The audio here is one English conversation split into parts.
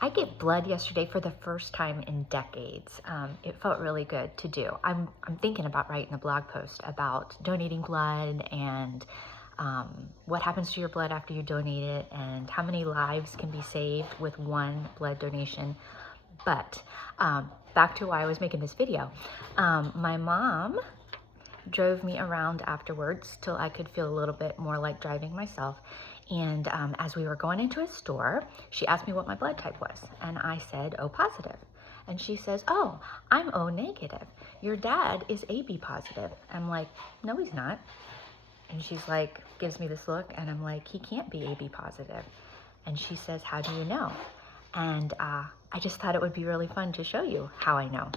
I gave blood yesterday for the first time in decades. It felt really good to do. I'm thinking about writing a blog post about donating blood and what happens to your blood after you donate it and how many lives can be saved with one blood donation. But back to why I was making this video. My mom drove me around afterwards till I could feel a little bit more like driving myself. And as we were going into a store, she asked me what my blood type was. And I said, O positive. And she says, oh, I'm O negative. Your dad is AB positive. I'm like, no, he's not. And she's like, gives me this look. And I'm like, he can't be AB positive. And she says, how do you know? And I just thought it would be really fun to show you how I know.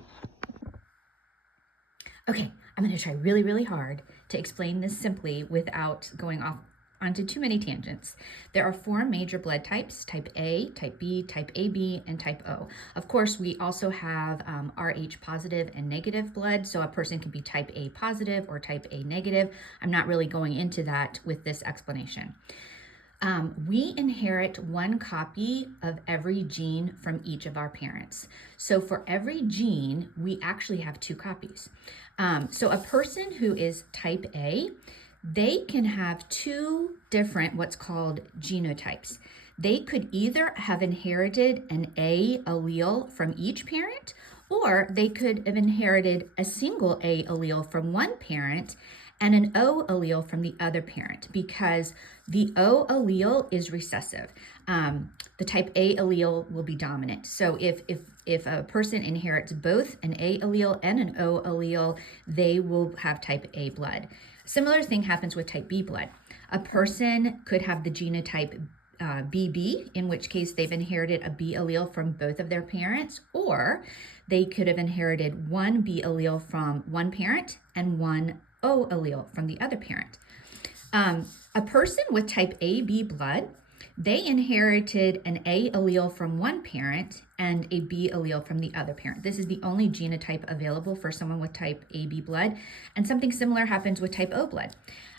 Okay, I'm going to try really, really hard to explain this simply without going off onto too many tangents. There are 4 major blood types: type A, type B, type AB, and type O. Of course, we also have Rh positive and negative blood, so a person can be type A positive or type A negative. I'm not really going into that with this explanation. We inherit 1 copy of every gene from each of our parents. So for every gene, we actually have 2 copies. So a person who is type A, they can have 2 different what's called genotypes. They could either have inherited an A allele from each parent, or they could have inherited a single A allele from one parent and an O allele from the other parent, because the O allele is recessive. The type A allele will be dominant. So if a person inherits both an A allele and an O allele, they will have type A blood. Similar thing happens with type B blood. A person could have the genotype BB, in which case they've inherited a B allele from both of their parents, or they could have inherited one B allele from one parent and one O allele from the other parent. A person with type AB blood, they inherited an A allele from one parent and a B allele from the other parent. This is the only genotype available for someone with type AB blood, and something similar happens with type O blood.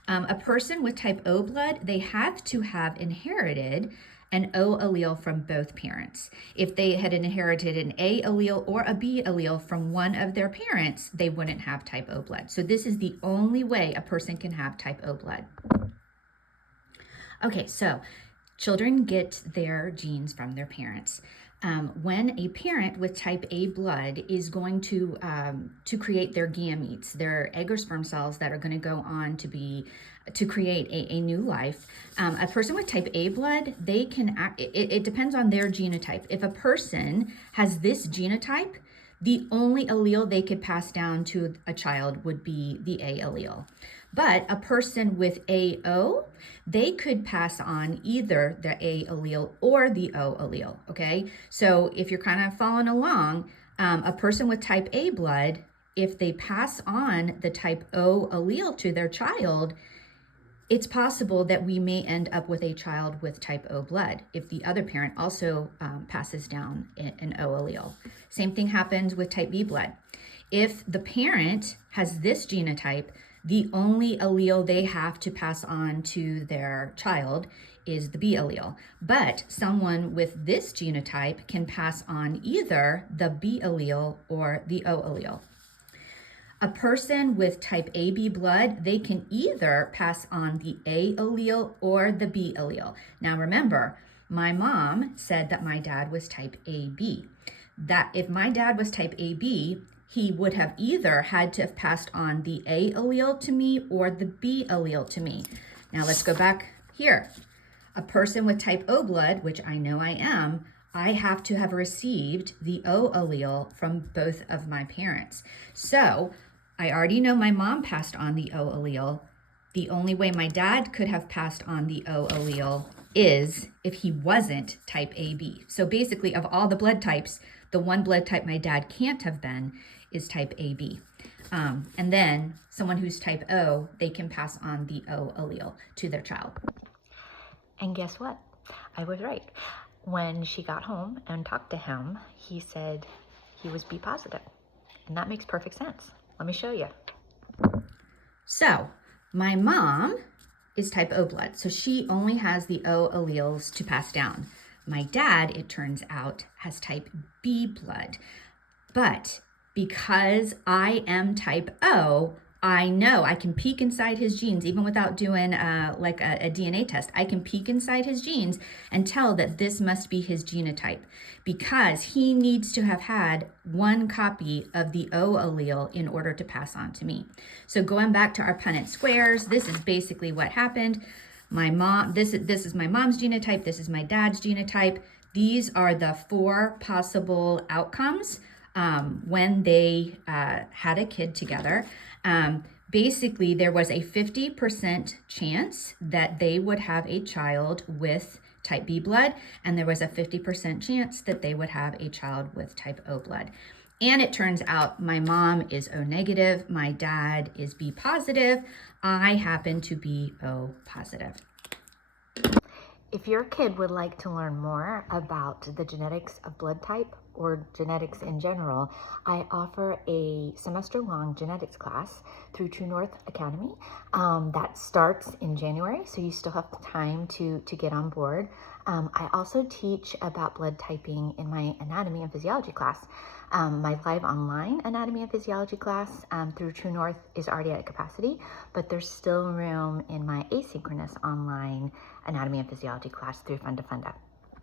A person with type O blood, they have to have inherited an O allele from both parents. If they had inherited an A allele or a B allele from one of their parents, they wouldn't have type O blood. So this is the only way a person can have type O blood. Okay, so children get their genes from their parents. When a parent with type A blood is going to create their gametes, their egg or sperm cells that are going to go on to create a new life, a person with type A blood, they can it depends on their genotype. If a person has this genotype, the only allele they could pass down to a child would be the A allele. But a person with AO, they could pass on either the A allele or the O allele, okay? So if you're kind of following along, a person with type A blood, if they pass on the type O allele to their child, it's possible that we may end up with a child with type O blood if the other parent also passes down an O allele. Same thing happens with type B blood. If the parent has this genotype, the only allele they have to pass on to their child is the B allele. But someone with this genotype can pass on either the B allele or the O allele. A person with type AB blood, they can either pass on the A allele or the B allele. Now remember, my mom said that my dad was type AB. That if my dad was type AB, he would have either had to have passed on the A allele to me or the B allele to me. Now let's go back here. A person with type O blood, which I know I am, I have to have received the O allele from both of my parents. So I already know my mom passed on the O allele. The only way my dad could have passed on the O allele is if he wasn't type AB. So basically, of all the blood types, the one blood type my dad can't have been is type AB. And then someone who's type O, they can pass on the O allele to their child. And guess what? I was right. When she got home and talked to him, he said he was B positive. And that makes perfect sense. Let me show you. So my mom is type O blood, so she only has the O alleles to pass down. My dad, it turns out, has type B blood. But because I am type O, I know I can peek inside his genes, even without doing like a DNA test. I can peek inside his genes and tell that this must be his genotype, because he needs to have had one copy of the O allele in order to pass on to me. So going back to our Punnett squares, this is basically what happened. My mom, this is my mom's genotype, this is my dad's genotype. These are the 4 possible outcomes when they had a kid together. Basically, there was a 50% chance that they would have a child with type B blood, and there was a 50% chance that they would have a child with type O blood. And it turns out my mom is O negative, my dad is B positive, I happen to be O positive. If your kid would like to learn more about the genetics of blood type or genetics in general, I offer a semester-long genetics class through True North Academy that starts in January, so you still have time to get on board. I also teach about blood typing in my anatomy and physiology class. My live online anatomy and physiology class through True North is already at capacity, but there's still room in my asynchronous online anatomy and physiology class through Funda Funda.